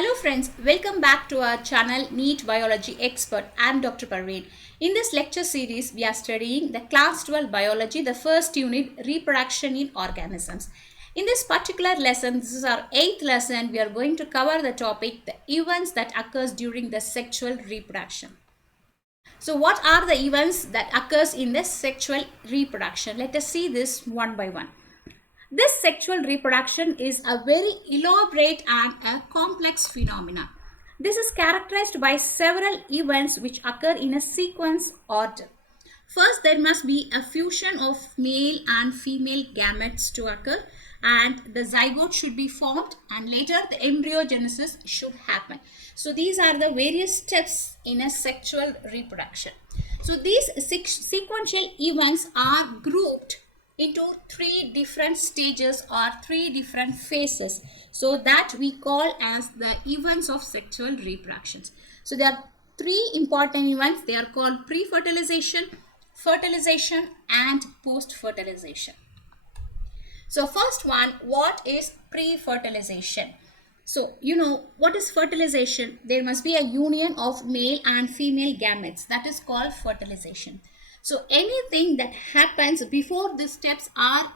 Hello friends, welcome back to our channel NEET Biology Expert. I am Dr. Parveen. In this lecture series, we are studying the class 12 biology, the first unit, reproduction in organisms. In this particular lesson, this is our 8th lesson, we are going to cover the topic, the events that occurs during the sexual reproduction. So what are the events that occurs in the sexual reproduction? Let us see this one by one. This sexual reproduction is a very elaborate and a complex phenomenon. This is characterized by several events which occur in a sequence order. First, there must be a fusion of male and female gametes to occur, and the zygote should be formed, and later the embryogenesis should happen. So these are the various steps in a sexual reproduction. So these sequential events are grouped into three different stages or three different phases, so that we call as the events of sexual reproductions. So there are three important events. They are called pre-fertilization, fertilization, and post-fertilization. So first one, what is pre-fertilization? So you know what is fertilization? There must be a union of male and female gametes, that is called fertilization. So anything that happens before these steps are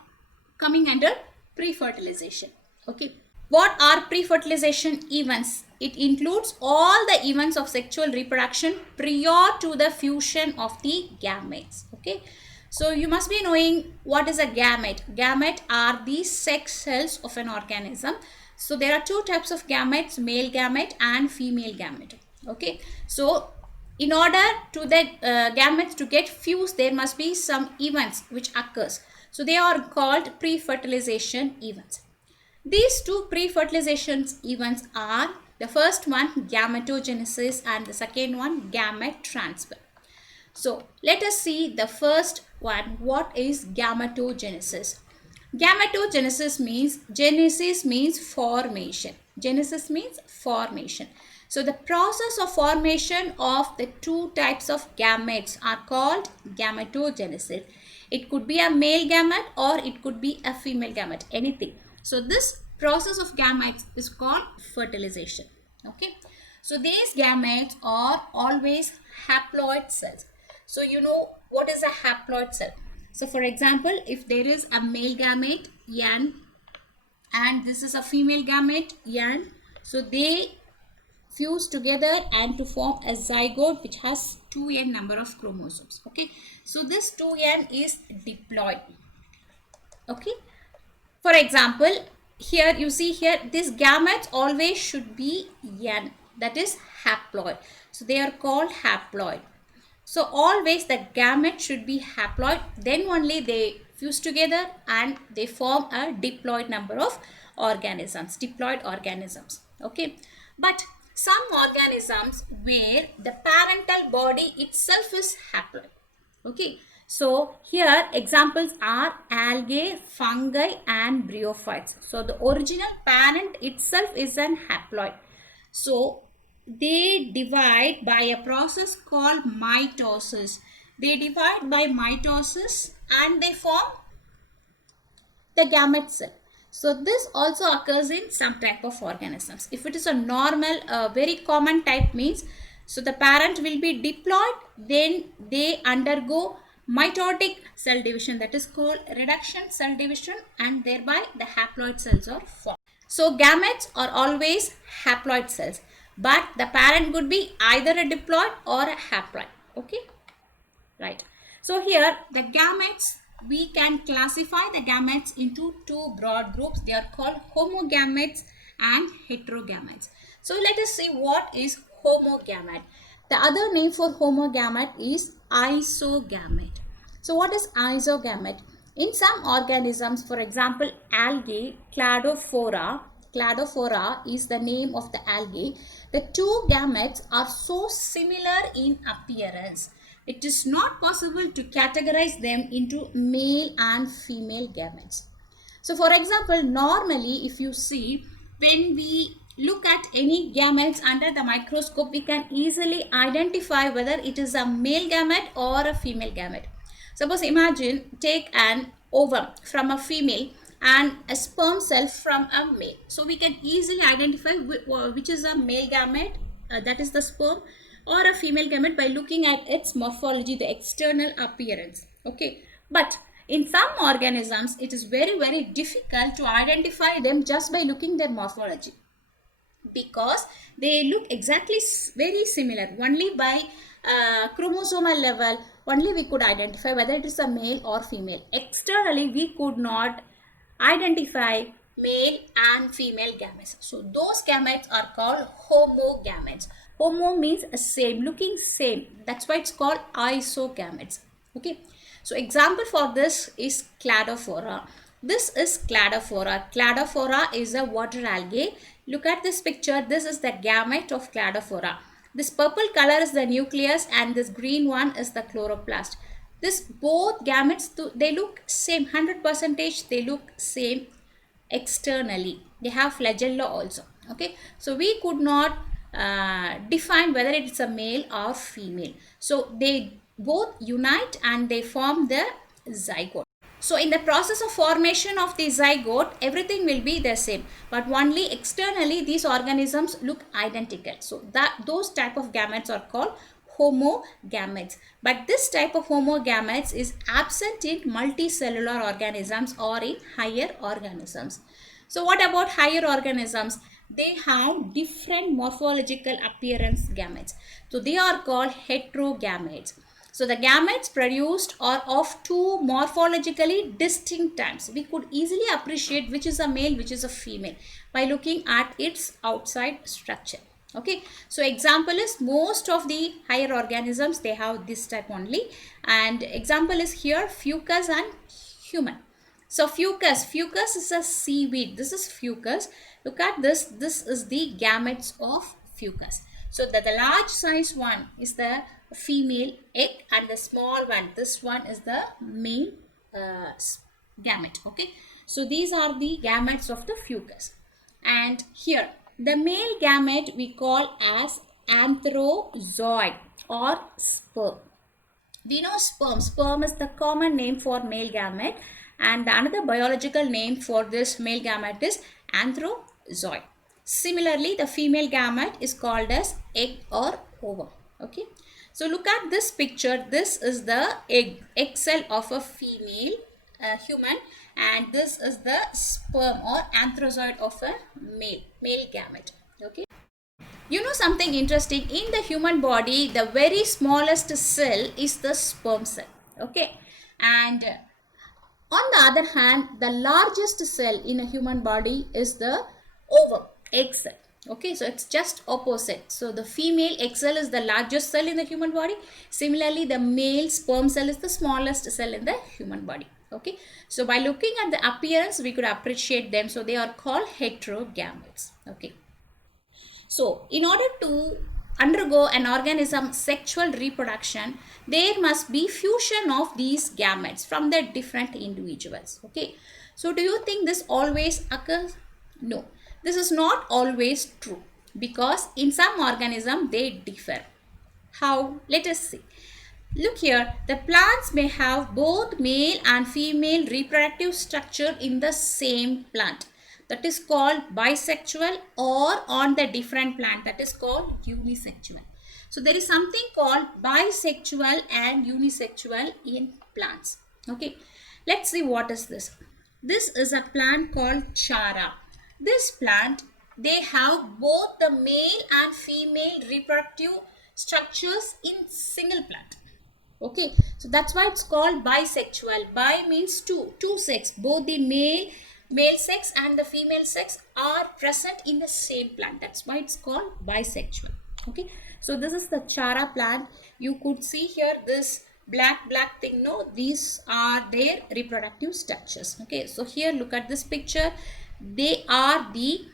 coming under pre-fertilization. Okay. What are pre-fertilization events? It includes all the events of sexual reproduction prior to the fusion of the gametes. Okay. So you must be knowing what is a gamete. Gamete are the sex cells of an organism. So there are two types of gametes, male gamete and female gamete. Okay. So in order to the gametes to get fused, there must be some events which occurs. So they are called pre-fertilization events. These two pre-fertilization events are, the first one gametogenesis and the second one gamete transfer. So let us see the first one. What is gametogenesis? Gametogenesis means, genesis means formation. Genesis means formation. So the process of formation of the two types of gametes are called gametogenesis. It could be a male gamete or it could be a female gamete, anything. So this process of gametes is called fertilization. Okay. So these gametes are always haploid cells. So you know what is a haploid cell. So for example, if there is a male gamete N and this is a female gamete N, so they fuse together and to form a zygote which has 2n number of chromosomes. Okay, so this 2n is diploid. Okay, for example, here you see here this gametes always should be N, that is haploid. So they are called haploid. So always the gamete should be haploid, then only they fuse together and they form a diploid number of organisms, diploid organisms. Okay, but some organisms where the parental body itself is haploid. Okay, so here examples are algae, fungi, and bryophytes. So the original parent itself is an haploid. So they divide by a process called mitosis. They divide by mitosis and they form the gamete cell. So this also occurs in some type of organisms. If it is a normal, very common type means, so the parent will be diploid, then they undergo mitotic cell division, that is called reduction cell division, and thereby the haploid cells are formed. So gametes are always haploid cells, but the parent could be either a diploid or a haploid. Okay, right. So here the gametes, we can classify the gametes into two broad groups. They are called homogametes and heterogametes. So let us see what is homogamete. The other name for homogamete is isogamete. So what is isogamete? In some organisms, for example, algae, Cladophora is the name of the algae. The two gametes are so similar in appearance, it is not possible to categorize them into male and female gametes. So for example, normally if you see, when we look at any gametes under the microscope, we can easily identify whether it is a male gamete or a female gamete. Suppose imagine, take an ovum from a female and a sperm cell from a male. So we can easily identify which is a male gamete, that is the sperm, or a female gamete by looking at its morphology, the external appearance. Okay, but in some organisms it is very difficult to identify them just by looking their morphology, because they look exactly very similar. Only by chromosomal level only we could identify whether it is a male or female. Externally we could not identify male and female gametes. So those gametes are called homogametes. Homo means a same, looking same. That's why it's called isogametes. Okay. So example for this is Cladophora. This is Cladophora. Cladophora is a water algae. Look at this picture. This is the gamete of Cladophora. This purple color is the nucleus and this green one is the chloroplast. This both gametes, they look same, 100% they look same externally. They have flagella also. Okay, so we could not define whether it's a male or female. So they both unite and they form the zygote. So in the process of formation of the zygote, everything will be the same, but only externally these organisms look identical. So those type of gametes are called homogametes. But this type of homogametes is absent in multicellular organisms or in higher organisms. So what about higher organisms? They have different morphological appearance gametes. So they are called heterogametes. So the gametes produced are of two morphologically distinct types. We could easily appreciate which is a male, which is a female by looking at its outside structure. Okay, so example is most of the higher organisms, they have this type only, and example is here fucus and human. So fucus is a seaweed. This is fucus. Look at this. This is the gametes of fucus. So the large size one is the female egg and the small one, this one is the male gamete. Okay, so these are the gametes of the fucus. And here the male gamete we call as anthrozoid or sperm. We know sperm. Sperm is the common name for male gamete, and another biological name for this male gamete is anthrozoid. Similarly, the female gamete is called as egg or ovum. Okay. So look at this picture. This is the egg cell of a female human, and this is the sperm or anthrozoid of a male gamete. Okay. You know something interesting, in the human body the very smallest cell is the sperm cell. Okay, and on the other hand the largest cell in a human body is the ovum, egg cell. Okay, so it's just opposite. So the female egg cell is the largest cell in the human body. Similarly, the male sperm cell is the smallest cell in the human body. Okay, so by looking at the appearance we could appreciate them. So they are called heterogametes. Okay, so in order to undergo an organism sexual reproduction, there must be fusion of these gametes from the different individuals. Okay, so do you think this always occurs? No, this is not always true, because in some organisms they differ. How? Let us see. Look here, the plants may have both male and female reproductive structure in the same plant. That is called bisexual, or on the different plant, that is called unisexual. So there is something called bisexual and unisexual in plants. Okay, let's see what is this. This is a plant called Chara. This plant, they have both the male and female reproductive structures in single plant. Okay, so that's why it's called bisexual. Bi means two sex. Both the male sex and the female sex are present in the same plant. That's why it's called bisexual. Okay, so this is the Chara plant. You could see here this black thing. No, these are their reproductive structures. Okay, so here look at this picture. They are the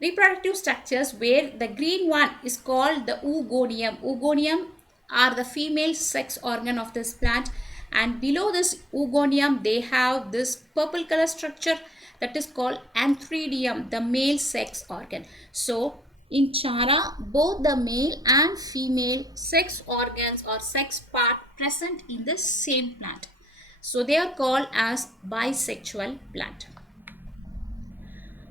reproductive structures, where the green one is called the oogonium. Oogonium are the female sex organ of this plant, and below this oogonium they have this purple color structure that is called antheridium, the male sex organ. So in Chara, both the male and female sex organs or sex part present in the same plant. So they are called as bisexual plant.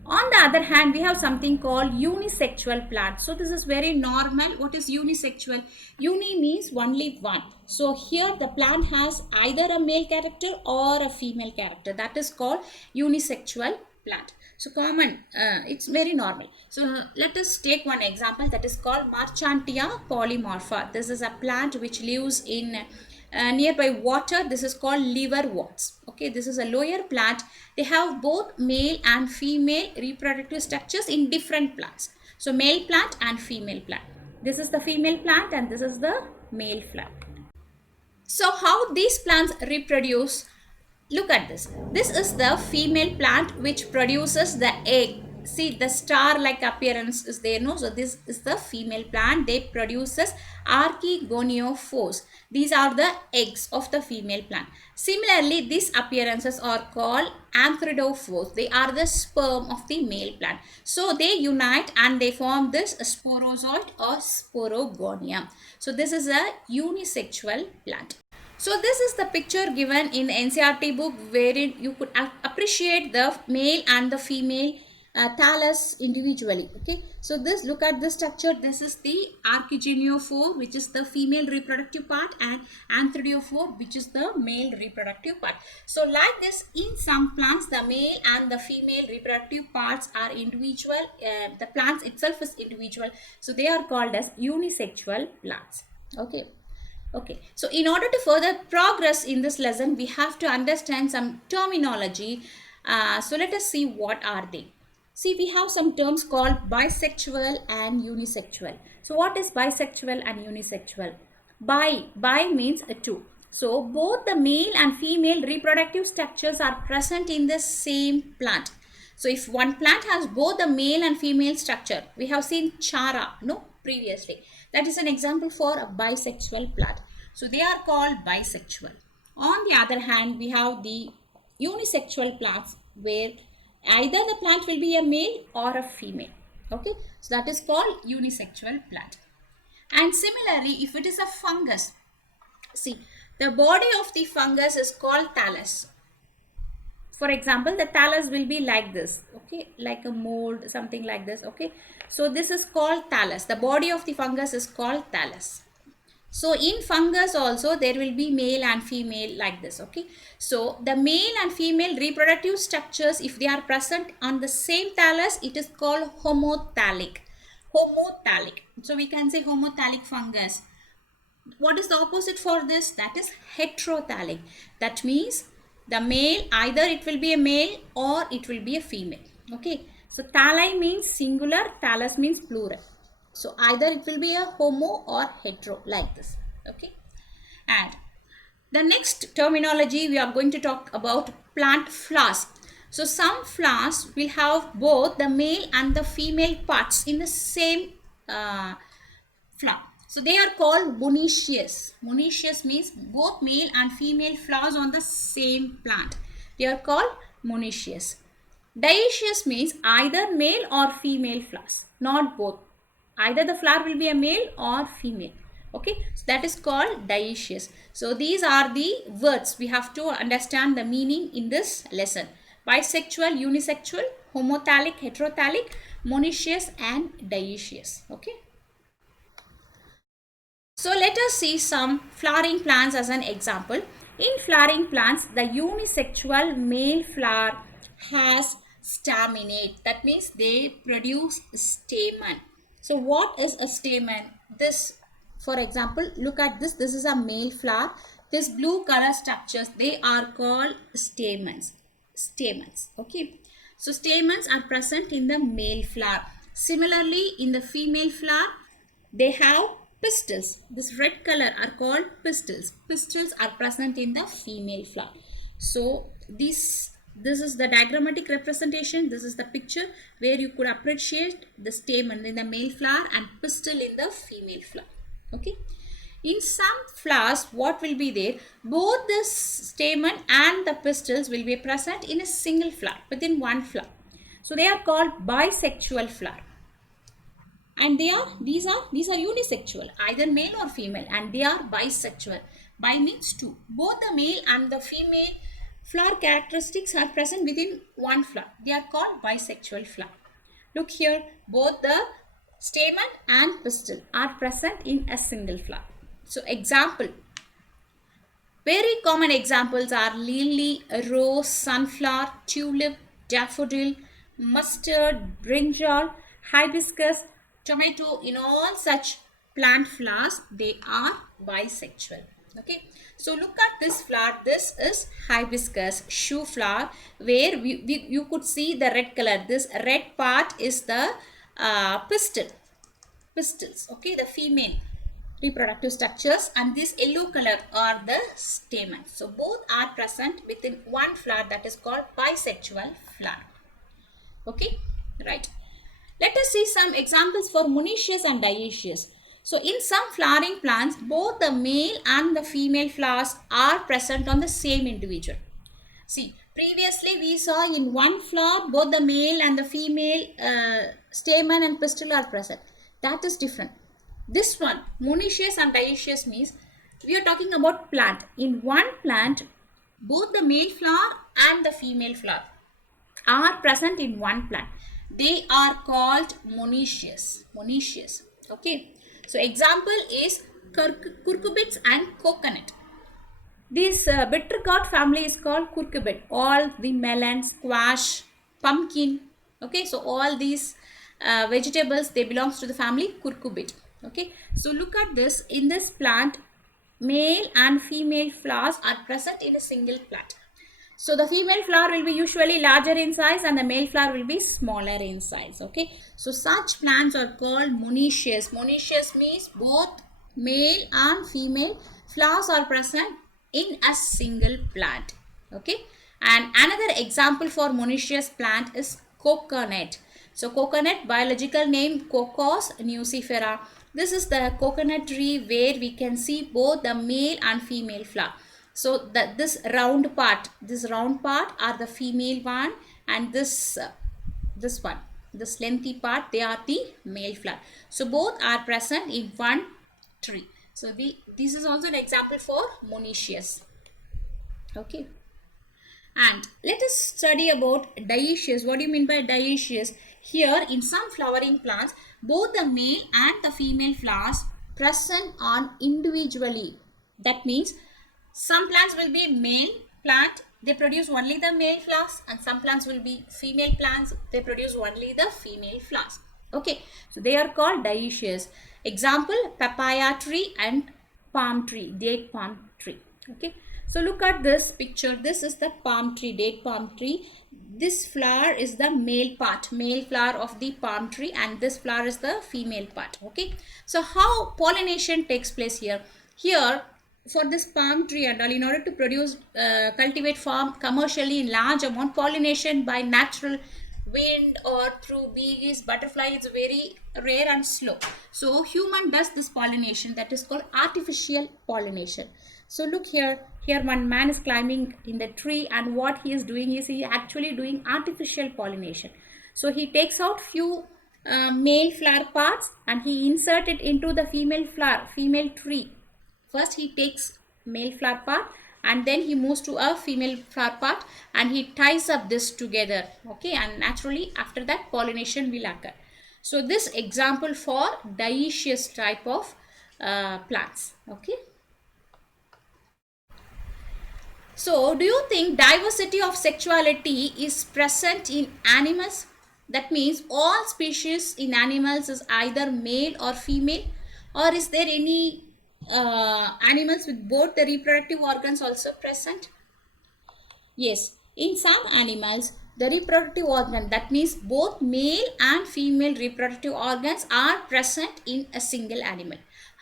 On the other hand, we have something called unisexual plant. So this is very normal. What is unisexual? Uni means only one. So here the plant has either a male character or a female character. That is called unisexual plant. So common, it's very normal. So let us take one example, that is called Marchantia polymorpha. This is a plant which lives in nearby water. This is called liverworts. Okay, this is a lower plant. They have both male and female reproductive structures in different plants. So male plant and female plant. This is the female plant and this is the male plant. So how these plants reproduce? Look at this. This is the female plant which produces the egg. See, the star like appearance is there, no? So this is the female plant. They produces archegoniophores. These are the eggs of the female plant. Similarly, these appearances are called antheridophores. They are the sperm of the male plant. So they unite and they form this sporozoite or sporogonium. So this is a unisexual plant. So this is the picture given in the NCERT book, wherein you could appreciate the male and the female thallus individually. Okay, so this, look at this structure. This is the archegoniophore, which is the female reproductive part, and antheridophore, which is the male reproductive part. So like this, in some plants the male and the female reproductive parts are individual. The plants itself is individual, so they are called as unisexual plants. Okay, so in order to further progress in this lesson, we have to understand some terminology. So let us see what are they. See, we have some terms called bisexual and unisexual. So what is bisexual and unisexual? Bi means two. So both the male and female reproductive structures are present in the same plant. So if one plant has both the male and female structure, we have seen chara, no, previously. That is an example for a bisexual plant. So they are called bisexual. On the other hand, we have the unisexual plants where either the plant will be a male or a female. Okay, so that is called unisexual plant. And similarly, if it is a fungus, see, the body of the fungus is called thallus. For example, the thallus will be like this, okay, like a mold, something like this. Okay, so this is called thallus. The body of the fungus is called thallus. So in fungus also there will be male and female like this. Okay, so the male and female reproductive structures, if they are present on the same thallus, it is called homothallic. So we can say homothallic fungus. What is the opposite for this? That is heterothallic. That means the male, either it will be a male or it will be a female. Okay, so thalli means singular, thallus means plural. So either it will be a homo or hetero, like this. Okay, and the next terminology we are going to talk about plant flowers. So some flowers will have both the male and the female parts in the same flower. So they are called monoecious. Monoecious means both male and female flowers on the same plant. They are called monoecious. Dioecious means either male or female flowers, not both. Either the flower will be a male or female. Okay, so that is called dioecious. So these are the words we have to understand the meaning in this lesson. Bisexual, unisexual, homothallic, heterothallic, monoecious and dioecious. Okay. So let us see some flowering plants as an example. In flowering plants, the unisexual male flower has staminate. That means they produce stamen. So what is a stamen? This, for example, look at this. This is a male flower. This blue color structures, they are called stamens. Okay. So stamens are present in the male flower. Similarly, in the female flower, they have pistils. This red color are called pistils. Pistils are present in the female flower. So this is the diagrammatic representation. This is the picture where you could appreciate the stamen in the male flower and pistil in the female flower. Okay. In some flowers, what will be there? Both the stamen and the pistils will be present in a single flower, within one flower. So they are called bisexual flower. And these are unisexual, either male or female, and they are bisexual. Bi means two. Both the male and the female flower characteristics are present within one flower. They are called bisexual flower. Look here, both the stamen and pistil are present in a single flower. So example, very common examples are lily, rose, sunflower, tulip, daffodil, mustard, brinjal, hibiscus, tomato. In all such plant flowers, they are bisexual. Okay, so look at this flower. This is hibiscus shoe flower, where you could see the red color. This red part is the pistil, pistils. Okay, the female reproductive structures, and this yellow color are the stamens. So both are present within one flower, that is called bisexual flower. Okay, right. Let us see some examples for monoecious and dioecious. So in some flowering plants, both the male and the female flowers are present on the same individual. See, previously we saw in one flower both the male and the female stamen and pistil are present. That is different. This one, monoecious and dioecious, means we are talking about plant. In one plant, both the male flower and the female flower are present in one plant. They are called monoecious. Monoecious. Okay. So example is cucurbits and coconut. This bitter gourd family is called cucurbit. All the melon, squash, pumpkin. Okay, so all these vegetables, they belongs to the family cucurbit. Okay, so look at this. In this plant, male and female flowers are present in a single plant. So the female flower will be usually larger in size and the male flower will be smaller in size. Okay, so such plants are called monoecious. Monoecious means both male and female flowers are present in a single plant. Okay, and another example for monoecious plant is coconut. So coconut, biological name Cocos nucifera. This is the coconut tree where we can see both the male and female flower. So this round part are the female one, and this one, this lengthy part, they are the male flower. So both are present in one tree. So this is also an example for monoecious. Okay. And let us study about dioecious. What do you mean by dioecious? Here in some flowering plants, both the male and the female flowers present on individually. That means some plants will be male plant, they produce only the male flowers, and some plants will be female plants, they produce only the female flowers. Okay, so they are called dioecious. Example, papaya tree and palm tree, date palm tree. Okay, so look at this picture. This is the palm tree, date palm tree. This flower is the male part, male flower of the palm tree, and this flower is the female part. Okay, so how pollination takes place here? Here, for this palm tree and all, in order to produce, cultivate, farm commercially in large amount, pollination by natural wind or through bees, butterfly is very rare and slow. So human does this pollination, that is called artificial pollination. So look here, one man is climbing in the tree, and what he is doing is he actually doing artificial pollination. So he takes out few male flower parts and he insert it into the female flower, female tree. First he takes male flower part and then he moves to a female flower part and he ties up this together. Okay, and naturally after that pollination will occur. So this example for dioecious type of plants. Okay. So do you think diversity of sexuality is present in animals? That means all species in animals is either male or female, or is there any animals with both the reproductive organs also present? Yes, in some animals the reproductive organ, that means both male and female reproductive organs are present in a single animal.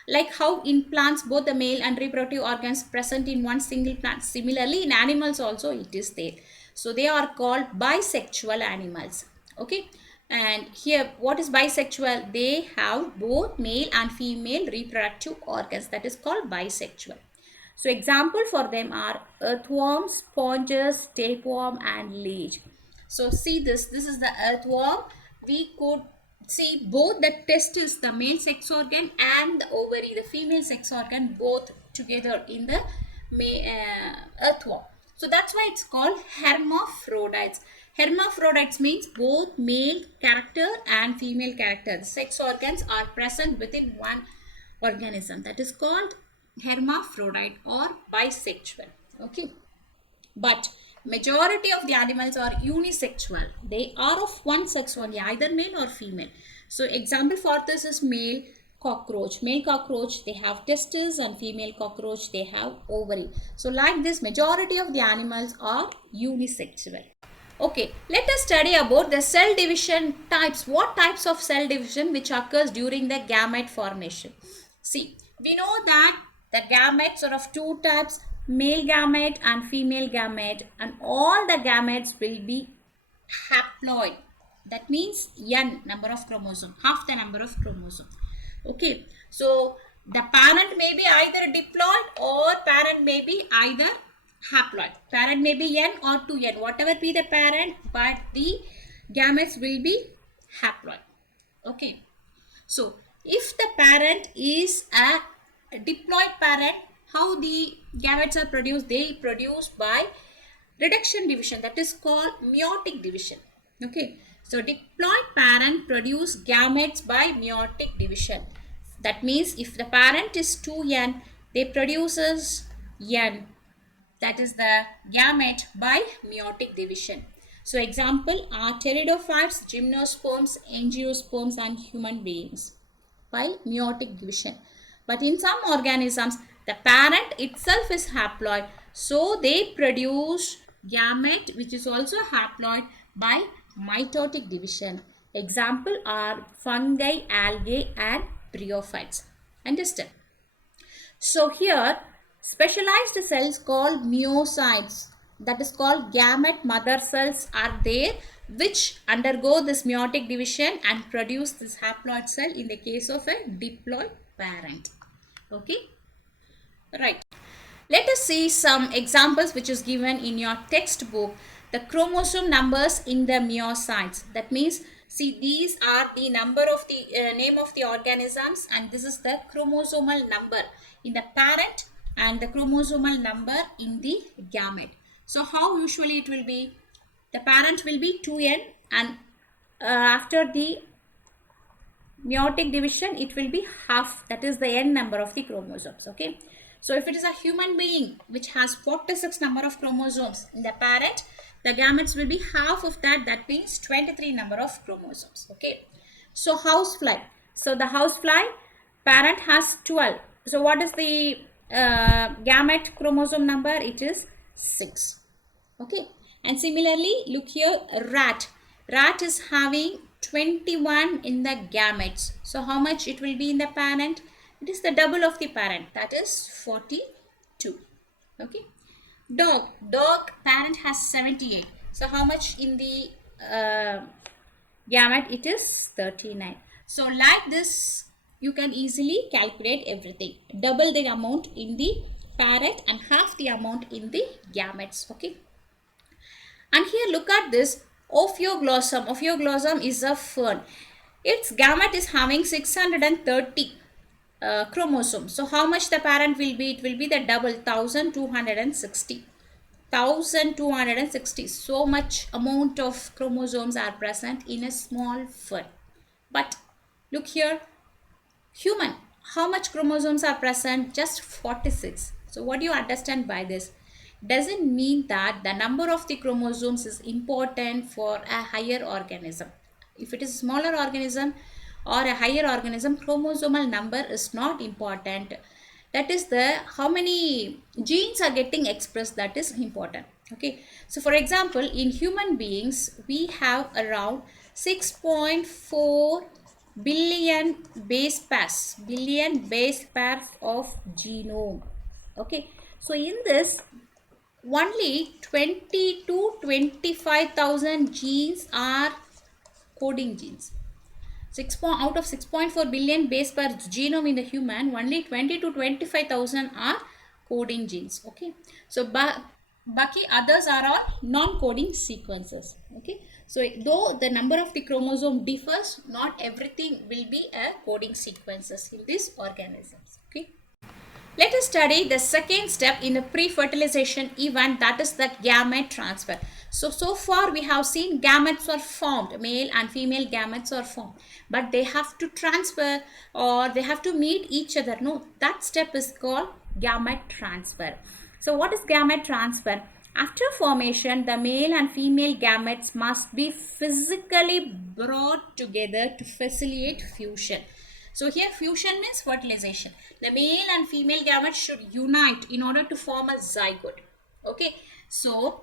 Like how in plants both the male and reproductive organs present in one single plant, similarly in animals also it is there. So they are called bisexual animals. Okay, and here what is bisexual? They have both male and female reproductive organs, that is called bisexual. So example for them are earthworm, sponges, tapeworm and leech. So see this is the earthworm. We could see both the testis, the male sex organ, and the ovary, the female sex organ, both together in the earthworm. So that's why it's called hermaphrodites. Hermaphrodites means both male character and female character. The sex organs are present within one organism. That is called hermaphrodite or bisexual. Okay. But majority of the animals are unisexual. They are of one sex only, either male or female. So example for this is male cockroach. Male cockroach, they have testes, and female cockroach, they have ovary. So like this, majority of the animals are unisexual. Okay, let us study about the cell division types. What types of cell division which occurs during the gamete formation? See, we know that the gametes are of two types, male gamete and female gamete, and all the gametes will be haploid. That means n number of chromosomes, half the number of chromosomes. Okay, so the parent may be either diploid or parent may be either haploid. Parent may be n or 2n, whatever be the parent, but the gametes will be haploid. Okay, so if the parent is a diploid parent, how the gametes are produced? They produce by reduction division, that is called meiotic division. Okay, so diploid parent produce gametes by meiotic division. That means if the parent is 2n, they produces n, that is the gamete, by meiotic division. So example are pteridophytes, gymnosperms, angiosperms, and human beings by meiotic division. But in some organisms, the parent itself is haploid, so they produce gamete which is also haploid by mitotic division. Example are fungi, algae, and bryophytes. Understand? So here specialized cells called meiocytes, that is called gamete mother cells, are there which undergo this meiotic division and produce this haploid cell in the case of a diploid parent. Okay, right. Let us see some examples which is given in your textbook. The chromosome numbers in the meiocytes. That means, see, these are the number of the name of the organisms, and this is the chromosomal number in the parent and the chromosomal number in the gamete. So how usually it will be? The parent will be 2n, and after the meiotic division it will be half, that is the n number of the chromosomes. Okay, so if it is a human being which has 46 number of chromosomes in the parent, the gametes will be half of that, that means 23 number of chromosomes. Okay, so housefly, so the housefly parent has 12, so what is the gamete chromosome number? It is 6. Okay, and similarly look here, rat is having 21 in the gametes. So how much it will be in the parent? It is the double of the parent, that is 42. Okay, dog parent has 78. So how much in the gamete? It is 39. So like this you can easily calculate everything. Double the amount in the parent and half the amount in the gametes. Okay, and here look at this Ophioglossum. Ophioglossum is a fern. Its gamete is having 630 chromosomes. So how much the parent will be? It will be the double, 1260. 1260. So much amount of chromosomes are present in a small fern. But look here, human, how much chromosomes are present? Just 46. So what do you understand by this? Doesn't mean that the number of the chromosomes is important for a higher organism. If it is a smaller organism or a higher organism, chromosomal number is not important. That is the how many genes are getting expressed, that is important. Okay, so for example in human beings we have around 6.4 billion base pairs of genome. Okay, so in this only 20 to 25,000 genes are coding genes. Out of 6.4 billion base pair genome in the human, only 20 to 25,000 are coding genes. Okay, so Baki others are all non-coding sequences. Okay, so though the number of the chromosome differs, not everything will be a coding sequences in these organisms. Okay, Let us study the second step in the pre-fertilization event, that is the gamete transfer. So far we have seen gametes are formed, male and female gametes are formed, but they have to transfer or they have to meet each other. No, that step is called gamete transfer. So what is gamete transfer? After formation, the male and female gametes must be physically brought together to facilitate fusion. So here fusion means fertilization. The male and female gametes should unite in order to form a zygote. Okay. So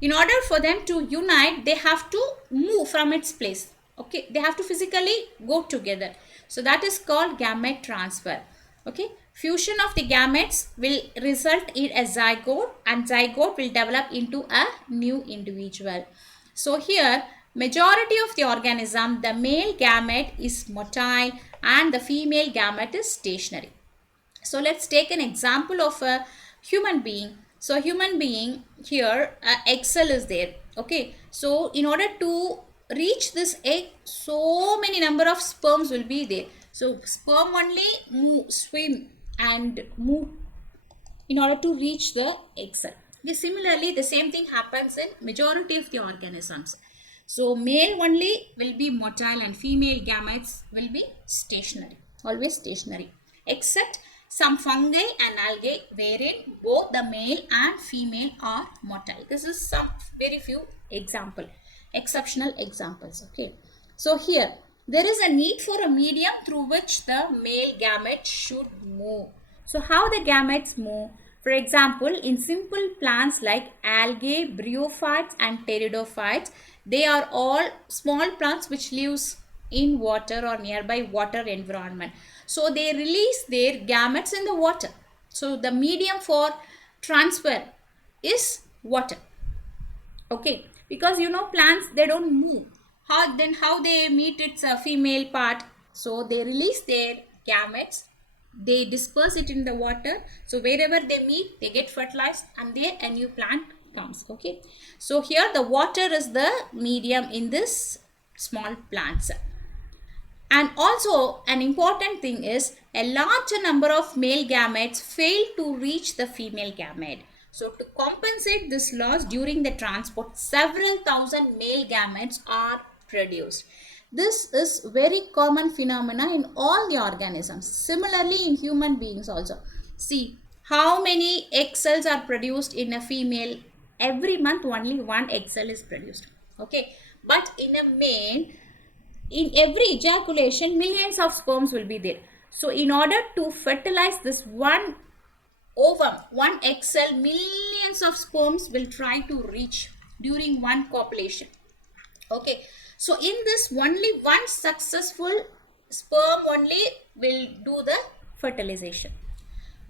in order for them to unite, they have to move from its place. Okay. They have to physically go together. So that is called gamete transfer. Okay. Fusion of the gametes will result in a zygote, and zygote will develop into a new individual. So here majority of the organism, the male gamete is motile and the female gamete is stationary. So let's take an example of a human being. So human being here, egg cell is there. Okay. So in order to reach this egg, so many number of sperms will be there. So sperm only move, swim and move in order to reach the egg cell. Okay, similarly, the same thing happens in majority of the organisms. So male only will be motile and female gametes will be stationary, always stationary, except some fungi and algae wherein both the male and female are motile. This is some very few exceptional examples. Okay. So here there is a need for a medium through which the male gamete should move. So how the gametes move? For example, in simple plants like algae, bryophytes and pteridophytes, they are all small plants which lives in water or nearby water environment. So they release their gametes in the water. So the medium for transfer is water. Okay, because plants, they don't move. How they meet its female part? So they release their gametes, they disperse it in the water. So wherever they meet, they get fertilized and there a new plant comes. Okay. So here the water is the medium in this small plants. And also an important thing is a larger number of male gametes fail to reach the female gamete. So to compensate this loss during the transport, several thousand male gametes are produced. This is very common phenomena in all the organisms. Similarly in human beings also. See how many egg cells are produced in a female. Every month only one egg cell is produced. Okay. But in a male, in every ejaculation, millions of sperms will be there. So in order to fertilize this one ovum, one egg cell, millions of sperms will try to reach during one copulation. Okay. So in this, only one successful sperm only will do the fertilization.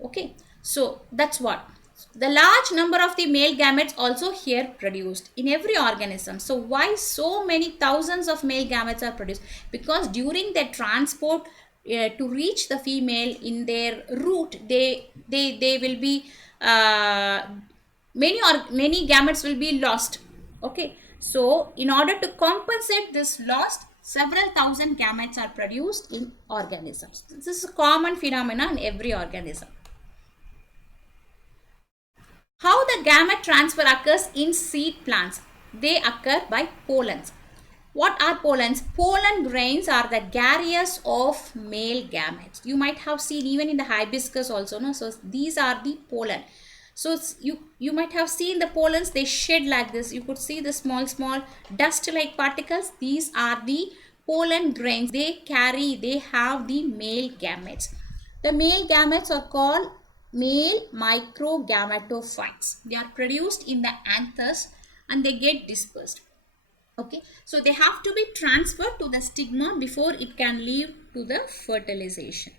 Okay. So that's what. The large number of the male gametes also here produced in every organism. So why so many thousands of male gametes are produced? Because during the transport to reach the female, in their route, they will be many gametes will be lost. Okay. So in order to compensate this loss, several thousand gametes are produced in organisms. This is a common phenomenon in every organism. How the gamete transfer occurs in seed plants? They occur by pollens. What are pollens? Pollen grains are the garrulus of male gametes. You might have seen even in the hibiscus also. No? So these are the pollen. So you might have seen the pollens, they shed like this. You could see the small dust like particles. These are the pollen grains. They have the male gametes. The male gametes are called male microgametophytes. They are produced in the anthers and they get dispersed. Okay, so they have to be transferred to the stigma before it can lead to the fertilization.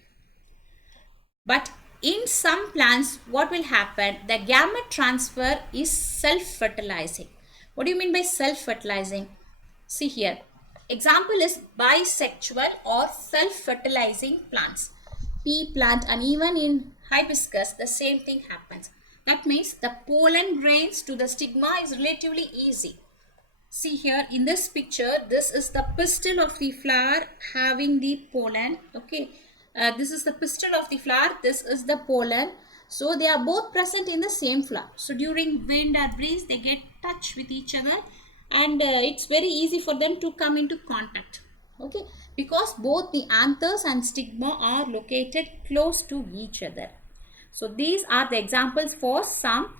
But in some plants, what will happen? The gamete transfer is self-fertilizing. What do you mean by self-fertilizing? See here. Example is bisexual or self-fertilizing plants. Pea plant and even in hibiscus, the same thing happens. That means the pollen grains to the stigma is relatively easy. See here in this picture, this is the pistil of the flower having the pollen. Okay. This is the pistil of the flower. This is the pollen. So they are both present in the same flower. So during wind or breeze, they get touch with each other, and it's very easy for them to come into contact. Okay, because both the anthers and stigma are located close to each other. So these are the examples for some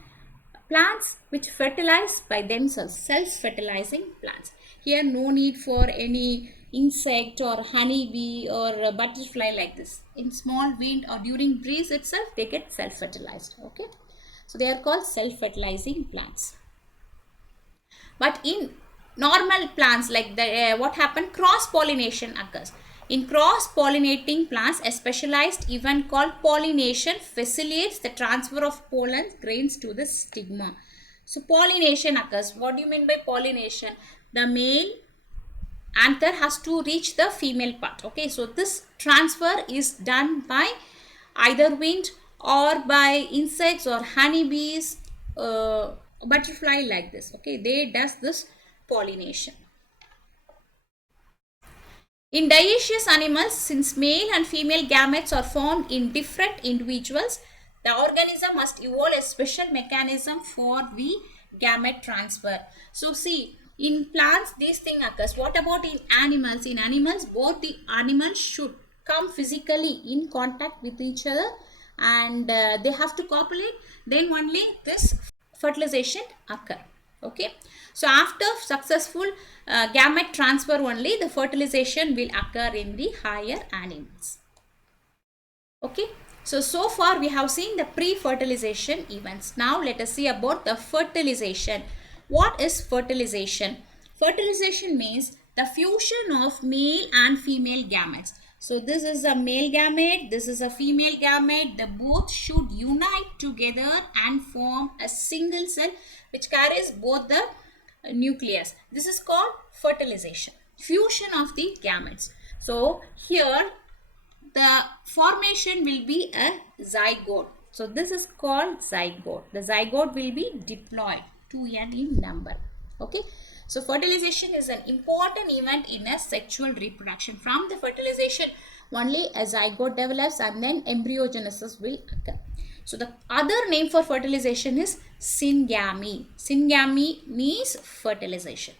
plants which fertilize by themselves, self-fertilizing plants. Here no need for any insect or honeybee or a butterfly like this. In small wind or during breeze itself, they get self-fertilized. Okay, so they are called self-fertilizing plants. But in normal plants like the what happened, cross pollination occurs. In cross pollinating plants, a specialized event called pollination facilitates the transfer of pollen grains to the stigma. So pollination occurs. What do you mean by pollination? The male anther has to reach the female part. Okay, so this transfer is done by either wind or by insects or honeybees, butterfly like this. Okay, they does this pollination. In dioecious animals, since male and female gametes are formed in different individuals, the organism must evolve a special mechanism for the gamete transfer. So see, in plants this thing occurs. What about in animals? In animals, both the animals should come physically in contact with each other, and they have to copulate. Then only this fertilization occur. Okay, so after successful gamete transfer only, the fertilization will occur in the higher animals. Okay, so far we have seen the pre-fertilization events. Now let us see about the fertilization. What is fertilization? Fertilization means the fusion of male and female gametes. So this is a male gamete, this is a female gamete. The both should unite together and form a single cell which carries both the nucleus. This is called fertilization, fusion of the gametes. So here the formation will be a zygote. So this is called zygote. The zygote will be diploid, 2n in number. Okay, so fertilization is an important event in a sexual reproduction. From the fertilization only a zygote develops, and then embryogenesis will occur. So the other name for fertilization is syngamy. Syngamy means fertilization.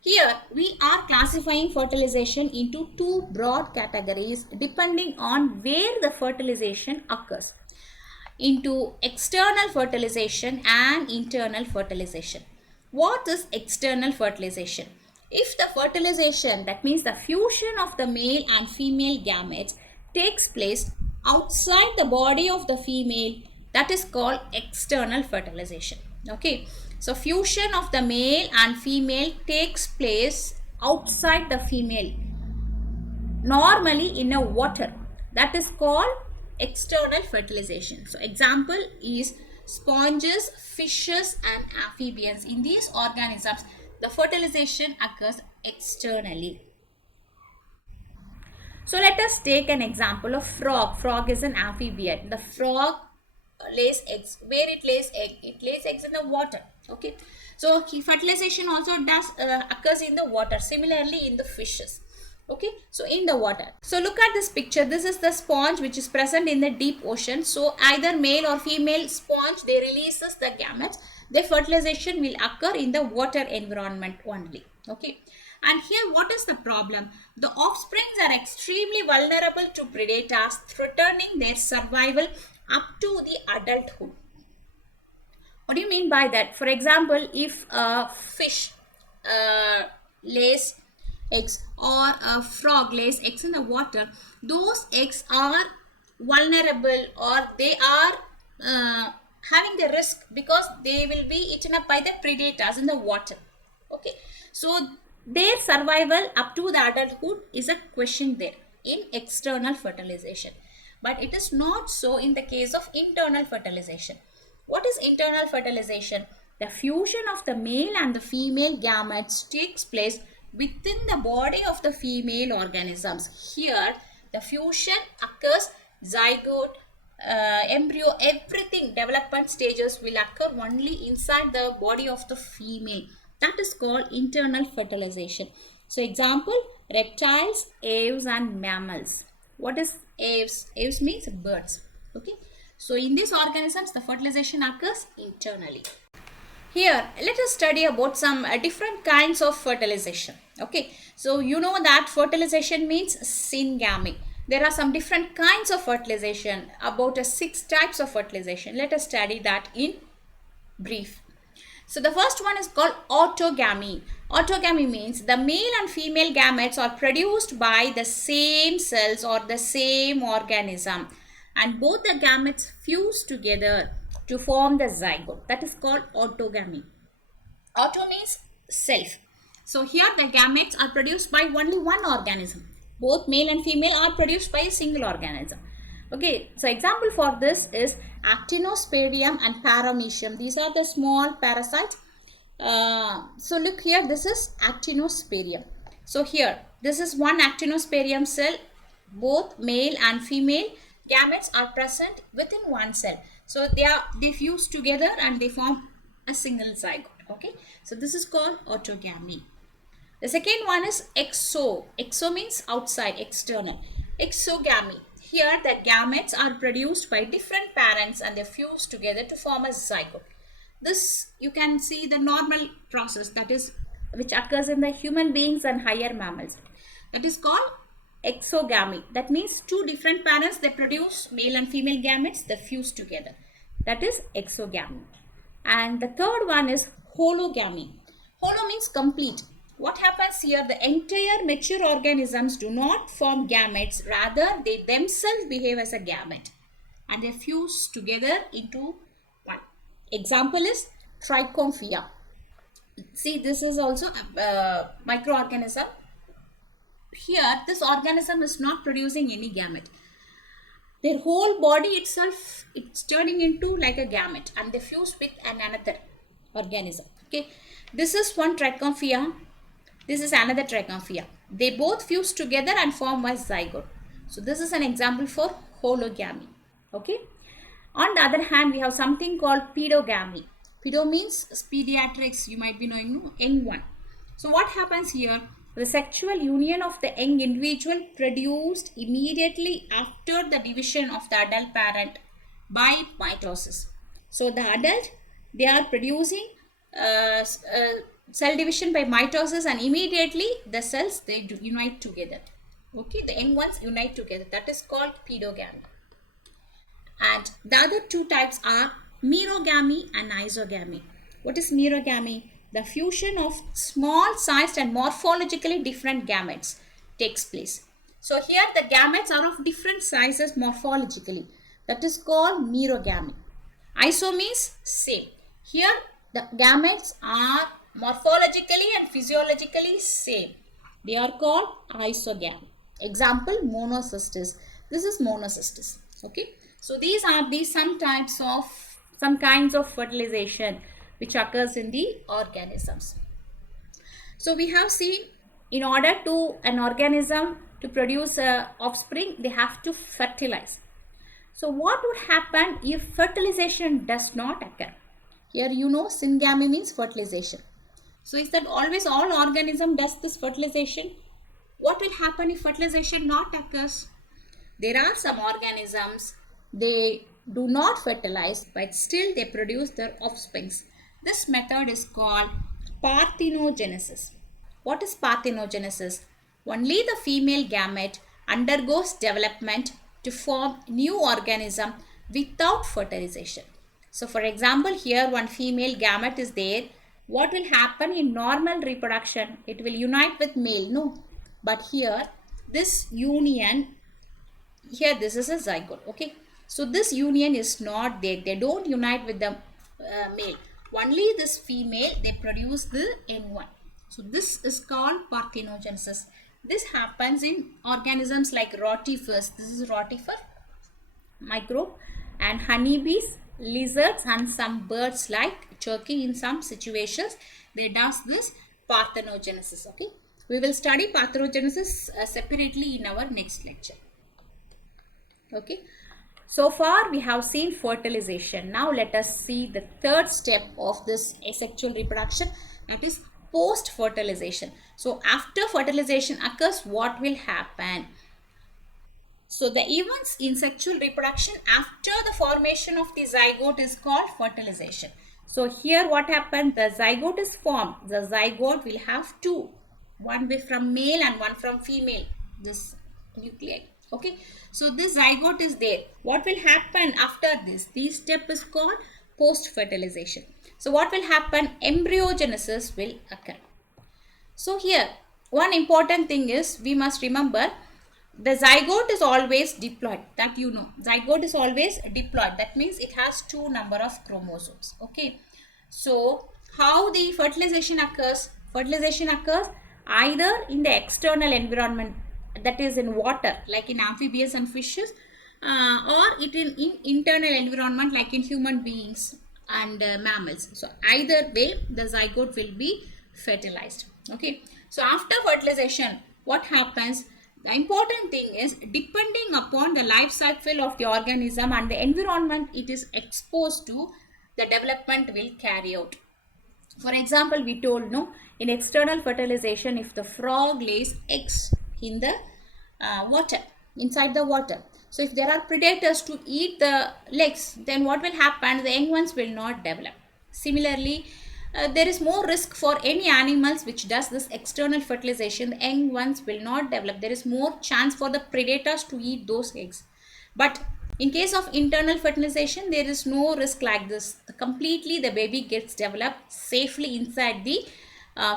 Here we are classifying fertilization into two broad categories depending on where the fertilization occurs, into external fertilization and internal fertilization. What is external fertilization? If the fertilization, that means the fusion of the male and female gametes, takes place outside the body of the female, that is called external fertilization. Okay, so fusion of the male and female takes place outside the female, normally in a water. That is called external fertilization. So example is sponges, fishes and amphibians. In these organisms, the fertilization occurs externally. So let us take an example of frog. Frog is an amphibian. The frog lays eggs. Where it lays egg? It lays eggs in the water. Okay, so fertilization also does occurs in the water. Similarly in the fishes. Okay, so in the water. So look at this picture. This is the sponge which is present in the deep ocean. So either male or female sponge, they releases the gametes. Their fertilization will occur in the water environment only. Okay, and here what is the problem? The offsprings are extremely vulnerable to predators, threatening their survival up to the adulthood. What do you mean by that? For example, if a fish lays eggs or a frog lays eggs in the water, those eggs are vulnerable, or they are having the risk because they will be eaten up by the predators in the water. Okay, so their survival up to the adulthood is a question there in external fertilization, but it is not so in the case of internal fertilization. What is internal fertilization? The fusion of the male and the female gametes takes place within the body of the female organisms. Here the fusion occurs, zygote, embryo, everything, development stages will occur only inside the body of the female. That is called internal fertilization. So example, reptiles, aves and mammals. What is aves? Aves means birds. Okay. So in these organisms, the fertilization occurs internally. Here, let us study about some different kinds of fertilization. Okay, so you know that fertilization means syngamy. There are some different kinds of fertilization, about 6 types of fertilization. Let us study that in brief. So the first one is called autogamy. Autogamy means the male and female gametes are produced by the same cells or the same organism, and both the gametes fuse together to form the zygote. That is called autogamy. Auto means self. So here the gametes are produced by only one organism. Both male and female are produced by a single organism. Okay, so example for this is Actinosporidium and Paramecium. These are the small parasites. So look here, this is Actinosporidium. So here, this is one Actinosporidium cell. Both male and female gametes are present within one cell. So they fuse together and they form a single zygote. Okay, so this is called autogamy. The second one is exo. Exo means outside, external. Exogamy. Here the gametes are produced by different parents and they fuse together to form a zygote. This you can see the normal process, that is which occurs in the human beings and higher mammals. That is called exogamy. That means two different parents, they produce male and female gametes, they fuse together. That is exogamy. And the third one is hologamy. Holo means complete. What happens here? The entire mature organisms do not form gametes, rather they themselves behave as a gamete and they fuse together into one. Example is Trichomphia. See, this is also a microorganism. Here this organism is not producing any gamete. Their whole body itself, it's turning into like a gamete and they fuse with another organism. Okay, this is one Trichomphia. This is another Trichomphia. They both fuse together and form a zygote. So this is an example for hologamy. Okay. On the other hand, we have something called pedogamy. Pedo means pediatrics. You might be knowing, no? Young one. So what happens here? The sexual union of the young individual produced immediately after the division of the adult parent by mitosis. So the adult, they are producing cell division by mitosis and immediately the cells, they unite together. Okay, the young ones unite together. That is called pedogamy. And the other two types are merogamy and isogamy. What is merogamy? The fusion of small sized and morphologically different gametes takes place. So here the gametes are of different sizes morphologically. That is called merogamy. Iso means same. Here the gametes are morphologically and physiologically same. They are called isogamy. Example, monocystis. This is monocystis. Okay. So these are some kinds of fertilization which occurs in the organisms. So we have seen, in order to an organism to produce offspring, they have to fertilize. So what would happen if fertilization does not occur? Here you know syngamy means fertilization. So is that always all organism does this fertilization? What will happen if fertilization not occurs? There are some organisms, they do not fertilize but still they produce their offsprings. This method is called parthenogenesis. What is parthenogenesis? Only the female gamete undergoes development to form new organism without fertilization. So for example, here one female gamete is there. What will happen in normal reproduction? It will unite with male, no? But here, this union, here this is a zygote, okay? So this union is not there. They don't unite with the male. Only this female, they produce the young one. So this is called parthenogenesis. This happens in organisms like rotifers. This is rotifer microbe, and honeybees, lizards, and some birds like turkey. In some situations they does this parthenogenesis. Okay, we will study parthenogenesis separately in our next lecture. Okay, so far we have seen fertilization. Now let us see the third step of this asexual reproduction, that is post fertilization. So after fertilization occurs, what will happen? So the events in sexual reproduction after the formation of the zygote is called fertilization. So here what happened, the zygote is formed. The zygote will have two, one way from male and one from female, this nuclei. Okay, so this zygote is there. What will happen after this? This step is called post fertilization. So what will happen? Embryogenesis will occur. So here one important thing is we must remember the zygote is always diploid, that you know. Zygote is always diploid, that means it has two number of chromosomes. Okay, so how the fertilization occurs? Fertilization occurs either in the external environment, that is in water like in amphibians and fishes, or it in internal environment like in human beings and mammals. So either way the zygote will be fertilized. Okay, so after fertilization what happens? The important thing is, depending upon the life cycle of the organism and the environment it is exposed to, the development will carry out. For example, we told no, in external fertilization, if the frog lays eggs in the water, inside the water, so if there are predators to eat the legs, then what will happen? The young ones will not develop. Similarly, there is more risk for any animals which does this external fertilization. The young ones will not develop. There is more chance for the predators to eat those eggs. But in case of internal fertilization, there is no risk like this. Completely the baby gets developed safely inside the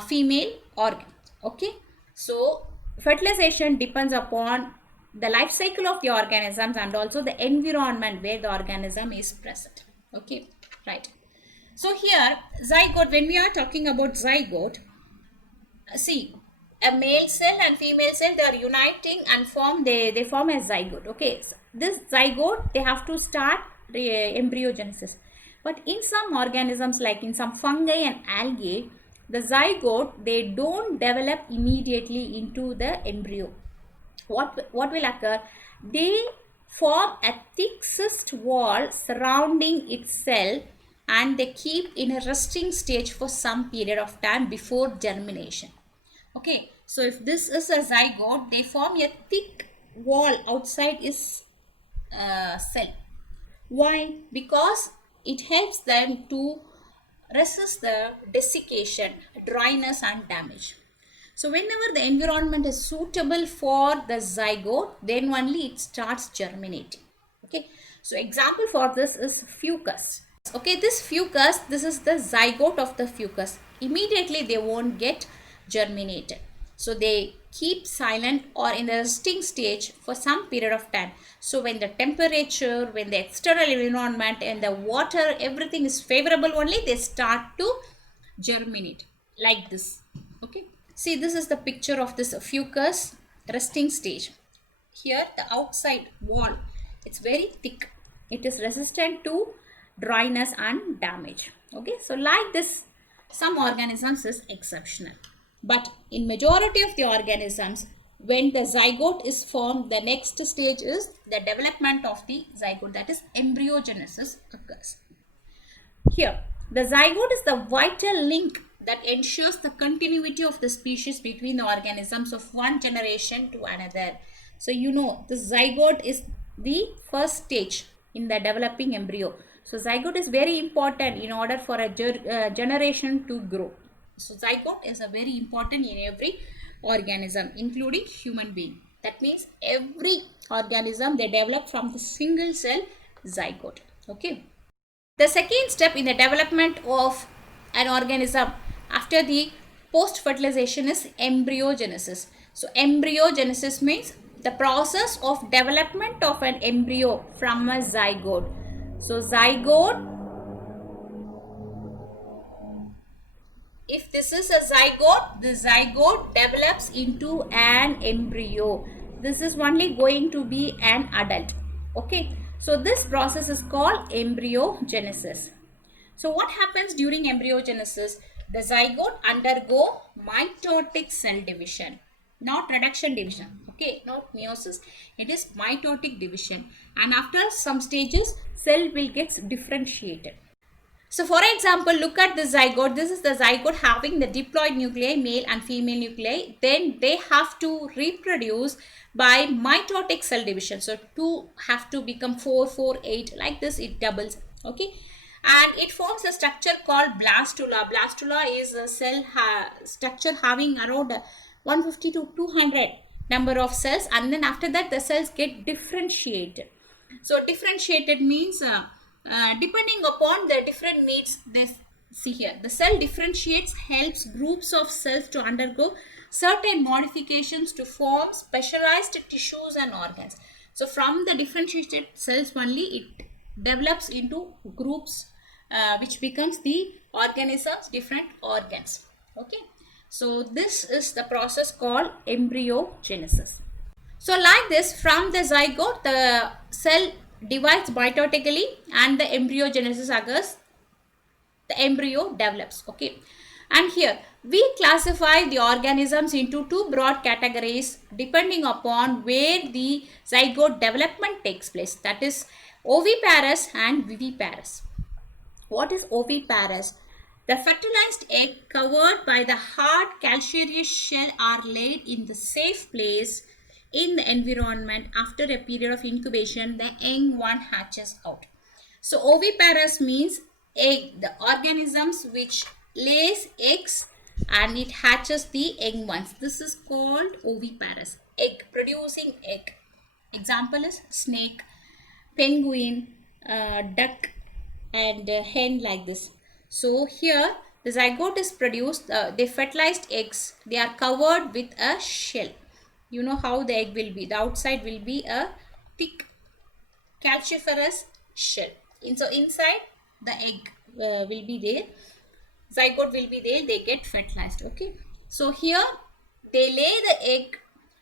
female organ. Okay, so fertilization depends upon the life cycle of the organisms and also the environment where the organism is present. Okay, right. So here zygote, when we are talking about zygote, see, a male cell and female cell, they are uniting and form, they form a zygote. Okay, so this zygote, they have to start embryogenesis. But in some organisms like in some fungi and algae, the zygote, they don't develop immediately into the embryo. What will occur? They form a thick cyst wall surrounding its cell and they keep in a resting stage for some period of time before germination. Okay, so if this is a zygote, they form a thick wall outside its cell. Why? Because it helps them to resist the desiccation, dryness and damage. So whenever the environment is suitable for the zygote, then only it starts germinating. Okay, so example for this is fucus. Okay, this fucus, this is the zygote of the fucus. Immediately they won't get germinated. So they keep silent or in the resting stage for some period of time. So when the temperature, when the external environment and the water, everything is favorable only, they start to germinate like this. Okay, see, this is the picture of this fucus resting stage. Here the outside wall, it's very thick. It is resistant to dryness and damage. Okay, so like this, some organisms is exceptional, but in majority of the organisms, when the zygote is formed, the next stage is the development of the zygote, that is embryogenesis occurs. Here the zygote is the vital link that ensures the continuity of the species between the organisms of one generation to another. So you know, the zygote is the first stage in the developing embryo. So zygote is very important in order for a generation to grow. So zygote is a very important in every organism, including human being. That means every organism, they develop from the single cell zygote. Okay. The second step in the development of an organism after the post fertilization is embryogenesis. So embryogenesis means the process of development of an embryo from a zygote. So zygote, if this is a zygote, the zygote develops into an embryo. This is only going to be an adult. Okay, so this process is called embryogenesis. So what happens during embryogenesis? The zygote undergo mitotic cell division, not reduction division. Okay, not meiosis, it is mitotic division, and after some stages cell will get differentiated. So for example, look at the zygote. This is the zygote having the diploid nuclei, male and female nuclei. Then they have to reproduce by mitotic cell division. So 2 have to become 4, 4, 8. Like this, it doubles. Okay. And it forms a structure called blastula. Blastula is a cell structure having around 150 to 200 number of cells. And then after that, the cells get differentiated. So differentiated means depending upon the different needs. This, see here, the cell differentiates helps groups of cells to undergo certain modifications to form specialized tissues and organs. So from the differentiated cells only it develops into groups which becomes the organisms, different organs. Okay, so this is the process called embryogenesis. So like this, from the zygote, the cell divides mitotically and the embryogenesis occurs. The embryo develops. Okay. And here we classify the organisms into two broad categories depending upon where the zygote development takes place. That is oviparous and viviparous. What is oviparous? The fertilized egg covered by the hard calcareous shell are laid in the safe place in the environment. After a period of incubation, the young one hatches out. So oviparous means egg, the organisms which lays eggs and it hatches the young ones. This is called oviparous, egg producing egg. Example is snake, penguin, duck and hen, like this. So here the zygote is produced, the fertilized eggs, they are covered with a shell. You know how the egg will be. The outside will be a thick calciferous shell. So inside the egg will be there. Zygote will be there. They get fertilized. Okay. So here they lay the egg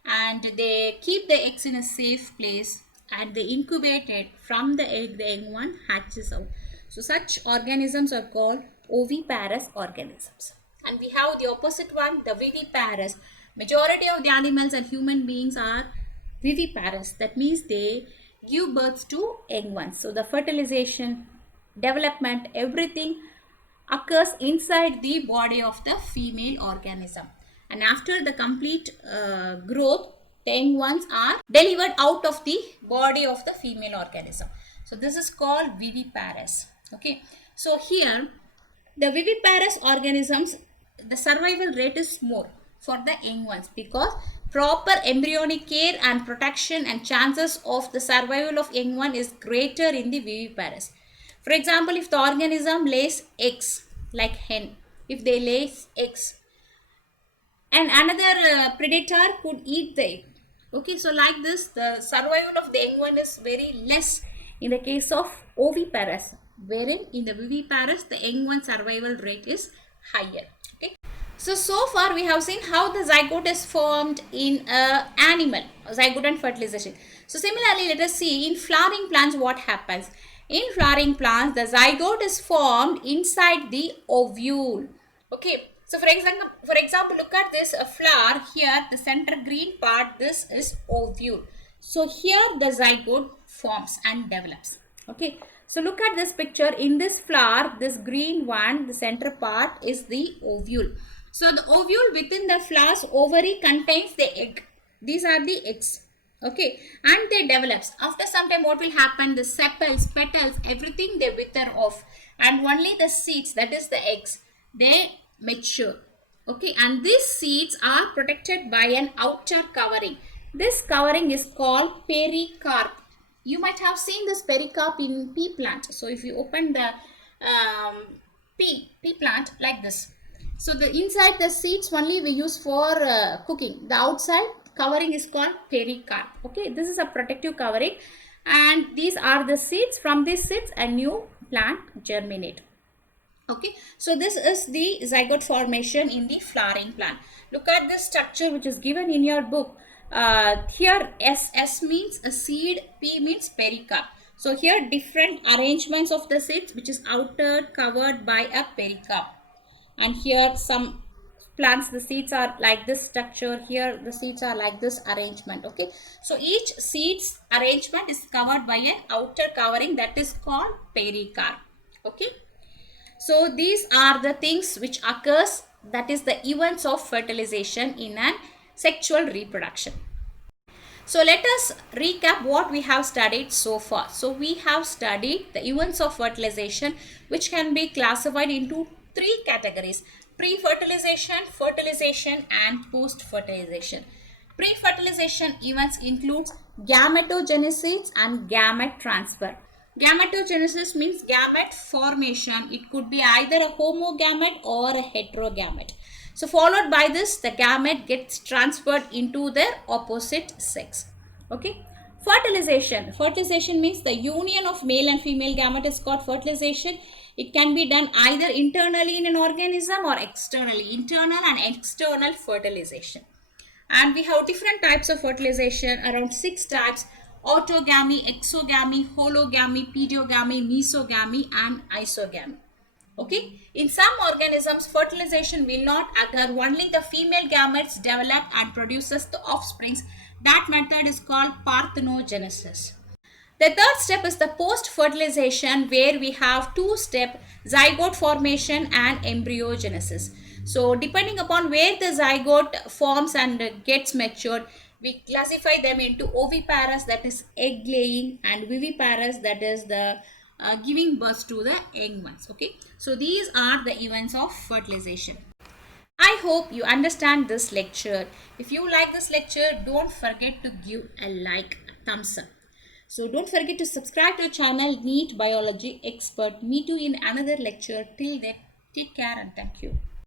and they keep the eggs in a safe place and they incubate it. From the egg, the young one hatches out. So such organisms are called oviparous organisms. And we have the opposite one, the viviparous. Majority of the animals and human beings are viviparous. That means they give birth to young ones. So the fertilization, development, everything occurs inside the body of the female organism. And after the complete growth, the young ones are delivered out of the body of the female organism. So this is called viviparous. Okay. So here, the viviparous organisms, the survival rate is more for the young ones because proper embryonic care and protection and chances of the survival of young one is greater in the viviparous. For example, if the organism lays eggs, like hen, if they lay eggs, and another predator could eat the egg. Okay, so like this, the survival of the young one is very less in the case of oviparous, wherein in the viviparous, the young one survival rate is higher. Okay. So far we have seen how the zygote is formed in animal, zygote and fertilization. So similarly, let us see in flowering plants what happens. In flowering plants, the zygote is formed inside the ovule. Okay. So for example, look at this flower here, the center green part, this is ovule. So here the zygote forms and develops. Okay. So look at this picture. In this flower, this green one, the center part is the ovule. So the ovule within the flower's ovary contains the egg. These are the eggs. Okay. And they develops. After some time what will happen? The sepals, petals, everything they wither off. And only the seeds, that is the eggs, they mature. Okay. And these seeds are protected by an outer covering. This covering is called pericarp. You might have seen this pericarp in pea plant. So if you open the pea plant like this. So the inside the seeds only we use for cooking. The outside covering is called pericarp. Okay, this is a protective covering and these are the seeds. From these seeds a new plant germinate. Okay, so this is the zygote formation in the flowering plant. Look at this structure which is given in your book. Here S means a seed, P means pericarp. So here different arrangements of the seeds which is outer covered by a pericarp. And here some plants, the seeds are like this structure. Here the seeds are like this arrangement. Okay, so each seeds arrangement is covered by an outer covering that is called pericarp. Okay, So these are the things which occurs, that is the events of fertilization in an sexual reproduction. So let us recap what we have studied so far. So we have studied the events of fertilization, which can be classified into three categories: pre-fertilization, fertilization and post-fertilization. Pre-fertilization events includes gametogenesis and gamete transfer. Gametogenesis means gamete formation. It could be either a homogamete or a heterogamete. So followed by this, the gamete gets transferred into their opposite sex. Okay. Fertilization. Fertilization means the union of male and female gamete is called fertilization. It can be done either internally in an organism or externally. Internal and external fertilization. And we have different types of fertilization, around 6 types: autogamy, exogamy, hologamy, pedogamy, mesogamy and isogamy. Okay, in some organisms fertilization will not occur, only the female gametes develop and produces the offsprings. That method is called parthenogenesis. The third step is the post-fertilization, where we have two-step: zygote formation and embryogenesis. So depending upon where the zygote forms and gets matured, we classify them into oviparous, that is egg laying, and viviparous, that is the giving birth to the young ones. Okay, so these are the events of fertilization. I hope you understand this lecture. If you like this lecture, don't forget to give a like, a thumbs up. So don't forget to subscribe to our channel NEET Biology Expert. Meet you in another lecture. Till then, take care and thank you.